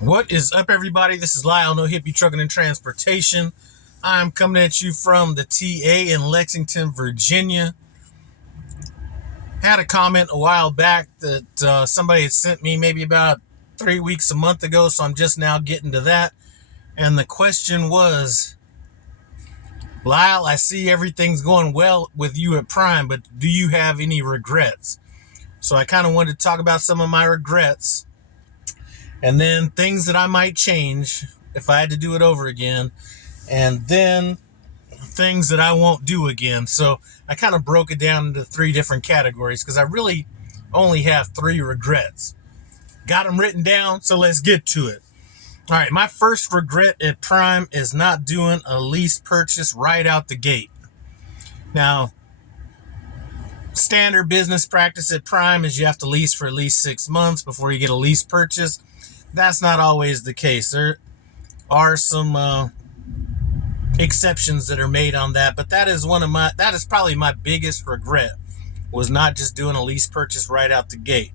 What is up, everybody? This is Lyle, No Hippie Trucking and Transportation. I'm coming at you from the TA in Lexington, Virginia. Had a comment a while back that somebody had sent me maybe about 3 weeks, a month ago, so I'm just now getting to that. And the question was, Lyle, I see everything's going well with you at Prime, but do you have any regrets? So I kind of wanted to talk about some of my regrets and then things that I might change if I had to do it over again, and then things that I won't do again. So I kind of broke it down into 3 different categories because I really only have 3 regrets. Got them written down, so let's get to it. All right, my first regret at Prime is not doing a lease purchase right out the gate. Now, standard business practice at Prime is you have to lease for at least 6 months before you get a lease purchase. That's not always the case. There are some exceptions that are made on that, but that is probably my biggest regret, was not just doing a lease purchase right out the gate.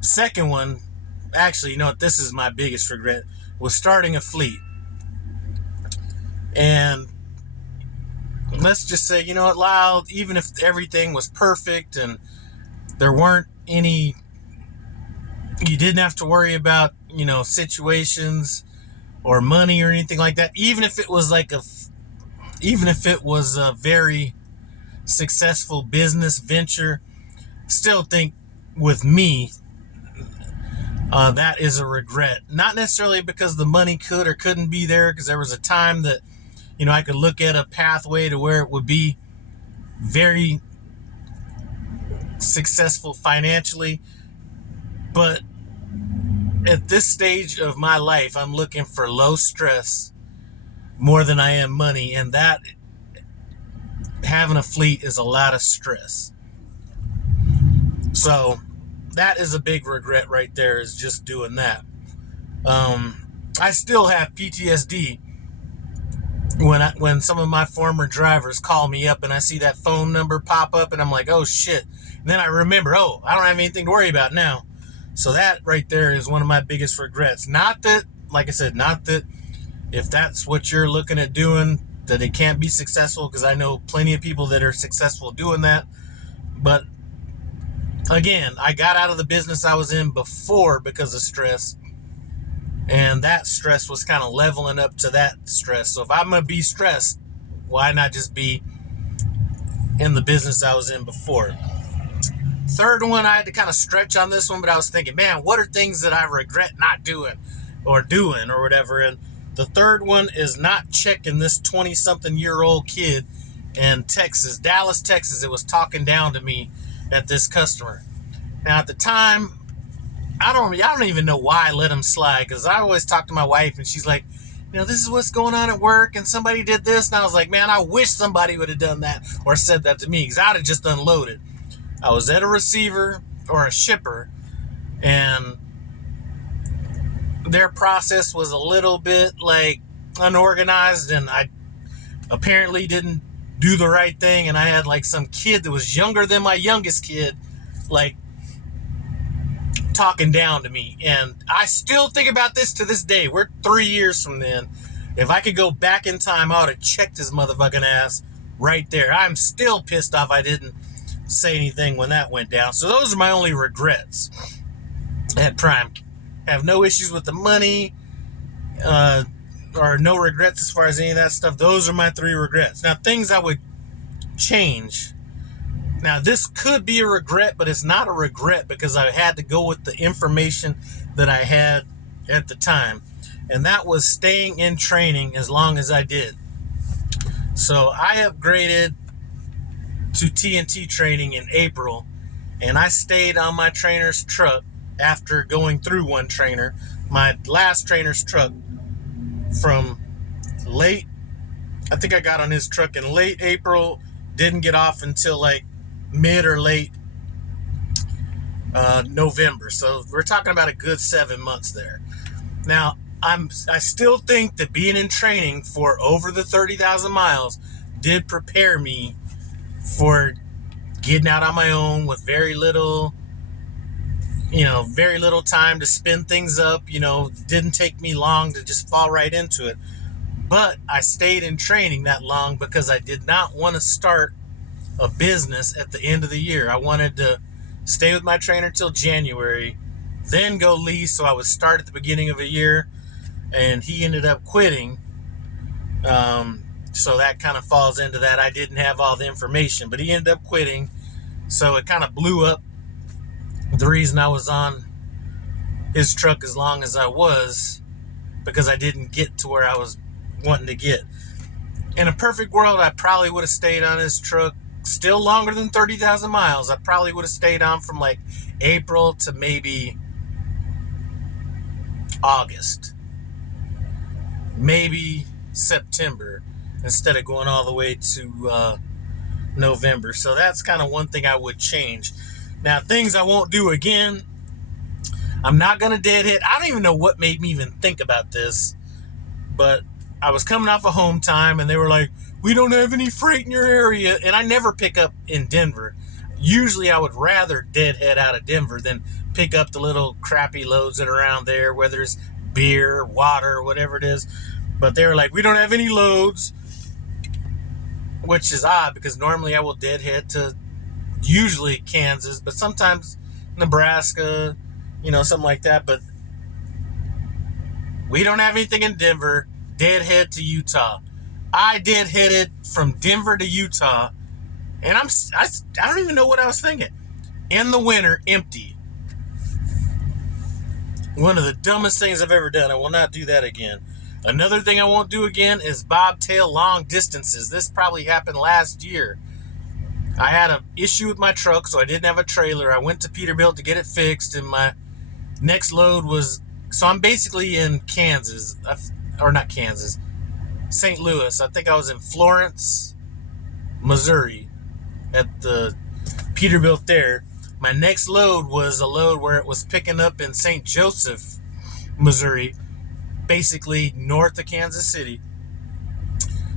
Second one, actually, you know what, this is my biggest regret, was starting a fleet. And let's just say, you know what, Lyle, even if everything was perfect and there weren't any, you didn't have to worry about, situations or money or anything like that, even if it was a very successful business venture, still think with me, that is a regret. Not necessarily because the money could or couldn't be there, because there was a time that, I could look at a pathway to where it would be very successful financially. But at this stage of my life, I'm looking for low stress more than I am money. And that, having a fleet is a lot of stress. So that is a big regret right there, is just doing that. I still have PTSD when some of my former drivers call me up and I see that phone number pop up and I'm like, oh shit. And then I remember, I don't have anything to worry about now. So that right there is one of my biggest regrets. Not that, like I said, not that if that's what you're looking at doing, that it can't be successful, because I know plenty of people that are successful doing that. But again, I got out of the business I was in before because of stress, and that stress was kind of leveling up to that stress. So if I'm going to be stressed, why not just be in the business I was in before? Third one, I had to kind of stretch on this one, but I was thinking, man, what are things that I regret not doing or whatever? And the third one is not checking this 20-something-year-old kid in Texas, Dallas, Texas. It was talking down to me at this customer. Now, at the time, I don't even know why I let him slide, because I always talk to my wife, and she's like, this is what's going on at work, and somebody did this. And I was like, man, I wish somebody would have done that or said that to me, because I'd have just unloaded. I was at a receiver or a shipper, and their process was a little bit unorganized, and I apparently didn't do the right thing. And I had some kid that was younger than my youngest kid, talking down to me. And I still think about this to this day. We're 3 years from then. If I could go back in time, I would have checked his motherfucking ass right there. I'm still pissed off I didn't say anything when that went down. So those are my only regrets at Prime. Have no issues with the money, or no regrets as far as any of that stuff. Those are my 3 regrets. Now, things I would change. Now, this could be a regret, but it's not a regret because I had to go with the information that I had at the time. And that was staying in training as long as I did. So I upgraded to TNT training in April, and I stayed on my trainer's truck after going through one trainer, my last trainer's truck, from I think I got on his truck in late April, didn't get off until mid or late November. So we're talking about a good 7 months there. Now, I still think that being in training for over the 30,000 miles did prepare me for getting out on my own with very little very little time to spin things up. Didn't take me long to just fall right into it. But I stayed in training that long because I did not want to start a business at the end of the year. I wanted to stay with my trainer till January, then go lease, so I would start at the beginning of a year. And he ended up quitting. So that kind of falls into that. I didn't have all the information, but he ended up quitting. So it kind of blew up the reason I was on his truck as long as I was, because I didn't get to where I was wanting to get. In a perfect world, I probably would have stayed on his truck still longer than 30,000 miles. I probably would have stayed on from like April to maybe August, maybe September, instead of going all the way to November. So that's kind of one thing I would change. Now, things I won't do again. I'm not going to deadhead. I don't even know what made me even think about this, but I was coming off of home time and they were like, we don't have any freight in your area. And I never pick up in Denver. Usually I would rather deadhead out of Denver than pick up the little crappy loads that are around there, whether it's beer, water, whatever it is. But they were like, we don't have any loads, which is odd because normally I will deadhead to usually Kansas, but sometimes Nebraska, something like that. But we don't have anything in Denver. Deadhead to Utah. I deadheaded from Denver to Utah, and I don't even know what I was thinking. In the winter, empty. One of the dumbest things I've ever done. I will not do that again. Another thing I won't do again is bobtail long distances. This probably happened last year. I had an issue with my truck, so I didn't have a trailer. I went to Peterbilt to get it fixed, and my next load was... So I'm basically in Kansas, or not Kansas, St. Louis. I think I was in Florence, Missouri, at the Peterbilt there. My next load was a load where it was picking up in St. Joseph, Missouri, basically north of Kansas City.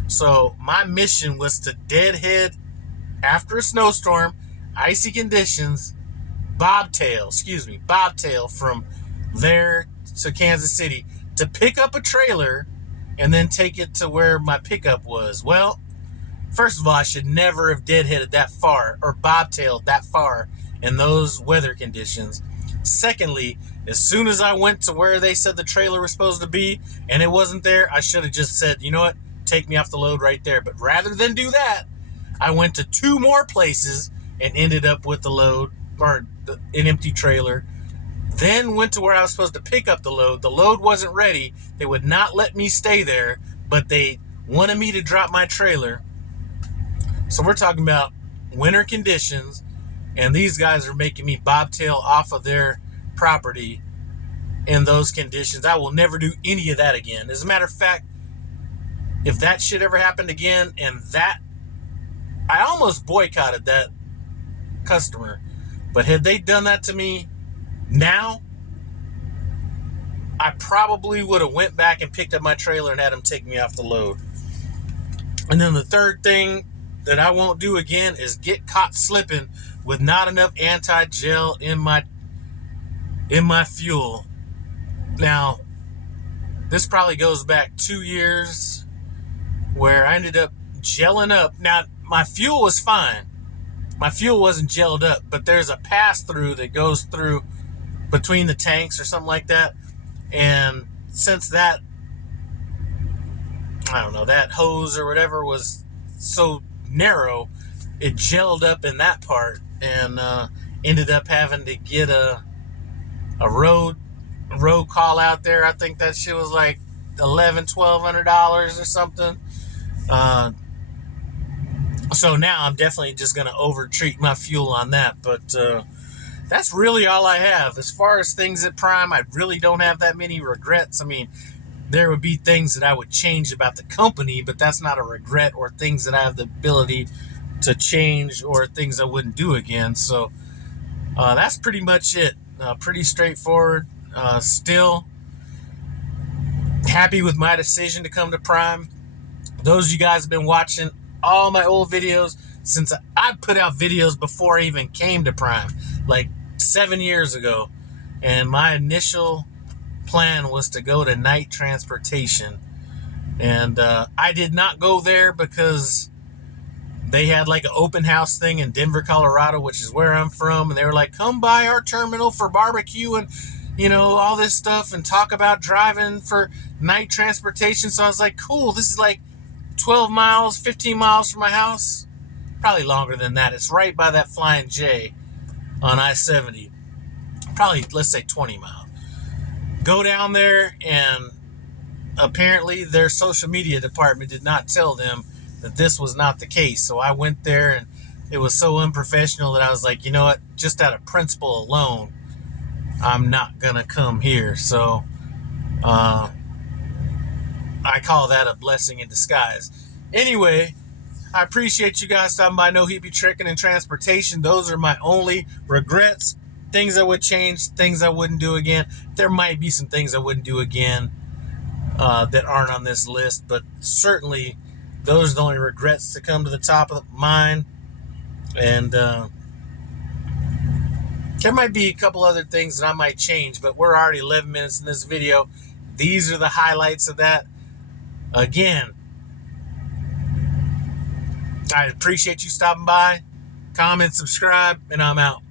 So my mission was to deadhead after a snowstorm, icy conditions, bobtail from there to Kansas City to pick up a trailer and then take it to where my pickup was. Well, first of all, I should never have deadheaded that far or bobtailed that far in those weather conditions. Secondly, as soon as I went to where they said the trailer was supposed to be and it wasn't there, I should have just said, you know what, take me off the load right there. But rather than do that, I went to 2 more places and ended up with the load, or an empty trailer. Then went to where I was supposed to pick up the load. The load wasn't ready. They would not let me stay there, but they wanted me to drop my trailer. So we're talking about winter conditions, and these guys are making me bobtail off of their property in those conditions. I will never do any of that again. As a matter of fact, if that shit ever happened again, I almost boycotted that customer. But had they done that to me now, I probably would have went back and picked up my trailer and had them take me off the load. And then the third thing that I won't do again is get caught slipping with not enough anti-gel in my fuel. Now, this probably goes back 2 years where I ended up gelling up. Now, my fuel was fine. My fuel wasn't gelled up, but there's a pass-through that goes through between the tanks or something like that. And since that, I don't know, that hose or whatever was so narrow, it gelled up in that part and ended up having to get a road call out there. I think that shit was like $1,100-$1,200 or something. So now I'm definitely just going to over-treat my fuel on that. But that's really all I have. As far as things at Prime, I really don't have that many regrets. I mean, there would be things that I would change about the company, but that's not a regret, or things that I have the ability to change, or things I wouldn't do again. So that's pretty much it. Pretty straightforward. Still happy with my decision to come to Prime. Those of you guys have been watching all my old videos since I put out videos before I even came to Prime, like 7 years ago. And my initial plan was to go to night transportation. And I did not go there because they had like an open house thing in Denver, Colorado, which is where I'm from. And they were like, come by our terminal for barbecue and, you know, all this stuff and talk about driving for night transportation. So I was like, cool, this is like 12 miles, 15 miles from my house. Probably longer than that. It's right by that Flying J on I-70. Probably, let's say 20 miles. Go down there, and apparently their social media department did not tell them that this was not the case. So I went there, and it was so unprofessional that I was like, you know what? Just out of principle alone, I'm not going to come here. So I call that a blessing in disguise. Anyway, I appreciate you guys stopping by No Hippie Tricking and Transportation. Those are my only regrets. Things I would change, things I wouldn't do again. There might be some things I wouldn't do again that aren't on this list, but certainly those are the only regrets to come to the top of mine. And there might be a couple other things that I might change, but we're already 11 minutes in this video. These are the highlights of that. Again, I appreciate you stopping by. Comment, subscribe, and I'm out.